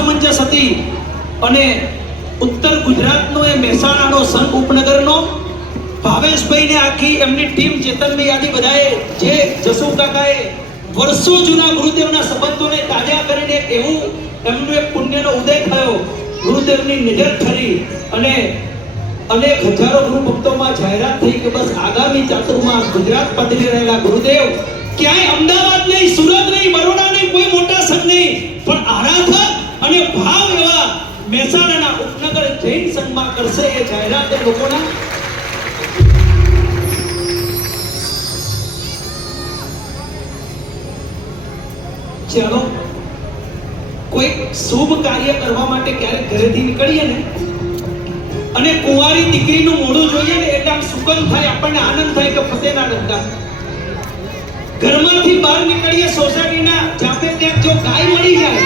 અસમંજસ હતી અને ઉત્તર ગુજરાતનો એ મહેસાણાનો સંત ઉપનગરનો ભાવેશભાઈને આખી એમની ટીમ ચેતનભાઈ યાદી બધાએ જે જસુ કાકાએ વર્ષો જૂના ગુરુદેવના સંબંધોને તાજા કરીને એક એવું એમનું એક પુણ્યનો ઉદય થયો, ગુરુદેવની નજર ઠરી અને અનેક હજારો ગુરુ ભક્તોમાં જાહેરાત થઈ કે બસ આગામી ચાતુર્માસ ગુજરાત પધરી રહેલા ગુરુદેવ ક્યાંય અમદાવાદ નહીં, સુરત નહીં, બરોડા નહીં, કોઈ મોટા સંઘ નહીં, પણ આરાધક અને ભાવ એવા મહેસાણાના ઉપનગર જૈન સંઘમાં કરશે એ જાહેરાત લોકોના ચાલો કોઈ શુભ કાર્ય કરવા માટે ક્યારેક ઘરેથી નીકળીએ ને અને કુંવારી દીકરીનું મોઢું જોઈએ ને એટલે આમ સુગંધ થાય, આપણને આનંદ થાય કે ફતેના ડંકા. ઘરમાંથી બહાર નીકળીએ સોસાયટીના જાપે ક્યાંક જો ગાય મળી જાય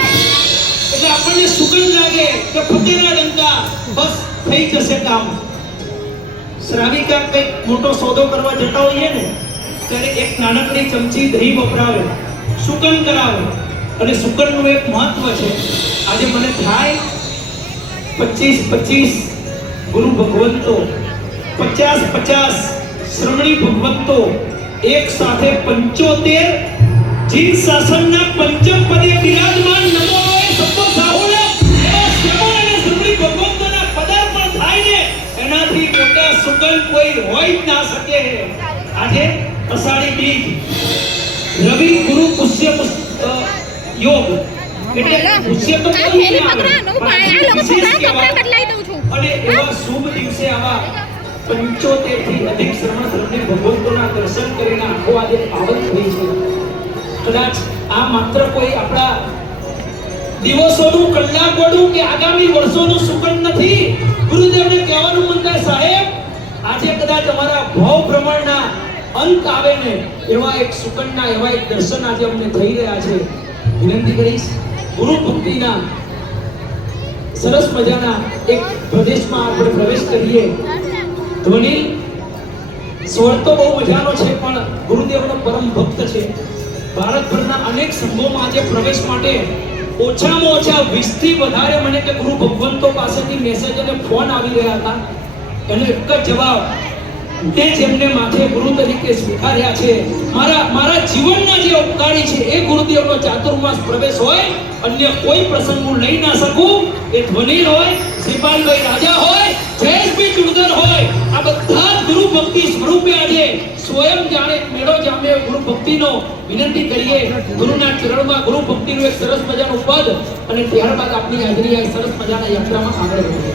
એટલે આપણને સુગંધ લાગે કે ફતેના ડંકા, બસ થઈ જશે કામ. શ્રાવિકા કંઈક મોટો સોદો કરવા જતા હોઈએ ને ત્યારે એક નાનકડી ચમચી દહીં વપરાવે, સુગંધ કરાવે અને સુગંધનું એક મહત્વ છે. આજે મને થાય 25 ગુરુ ભગવંતો, 50 શ્રમણી ભગવંતો એક સાથે 75 જીન શાસનના પંચમ પદે બિરાજમાન નમો સબ્બો સાહુને એવા શ્રમણ અને શ્રમણી ભગવંતોના પદાર્પણ થાય ને એનાથી મોટા સુગંધ કોઈ હોય જ ના શકે. આજે અષાઢી બીજ, રવિ ગુરુ પુષ્ય યોગ એટલે પુષ્ય તો અને એવા શુભ દિવસે આવા 75 થી અધિક શ્રમણ શ્રમણી ભગવંતોના દર્શન કરીને આખો આજે પાવન થઈ છે. કદાચ આ માત્ર કોઈ આપણા દિવસોનું કલાકોનું કે આગામી વર્ષોનું સુગંધ નથી. ગુરુદેવને કહેવાનું મન થાય સાહેબ આજે કદાચ અમારા ભાવ પ્રમાણના અંત આવે ને એવા એક સુગંધના એવા એક દર્શન આજે અમને થઈ રહ્યા છે. વિનંતી કરીશ ગુરુ ભક્તિના સરસ મજાના એક પ્રદેશમાં આપણે પ્રવેશ કરીએ. ધ્વનિ સ્વર તો બહુ મજાનો છે પણ ગુરુદેવનો પરમ ભક્ત છે. ભારતભરના અનેક સંઘોમાં આજે પ્રવેશ માટે ઓછામાં ઓછા 20 થી વધારે મને કે ગુરુ ભગવંતો પાસેથી મેસેજ અને ફોન આવી રહ્યા હતા. એનો એક જ જવાબ, તે જેમને માથે ગુરુ તરીકે સ્વીકાર્યા છે, મારા જીવનના જે ઉપકારી છે એ ગુરુદેવનો ચાતુર્માસ પ્રવેશ હોય, અન્ય કોઈ પ્રસંગ હું લઈ ના શકું. એ ધ્વનિ હોય, શ્રીપાલભાઈ રાજા હોય, જયેશભાઈ ચુડદર હોય, આ બધા જ ગુરુ ભક્તિ સ્વરૂપે આજે સ્વયં જાણે મેળો જામે ગુરુ ભક્તિનો વિનંતી કરીએ. ગુરુના ચરણમાં ગુરુ ભક્તિનું એક સરસ મજાનું પદ અને ત્યારબાદ આપની હાજરી આ સરસ મજાના યાત્રામાં આગળ વધીએ.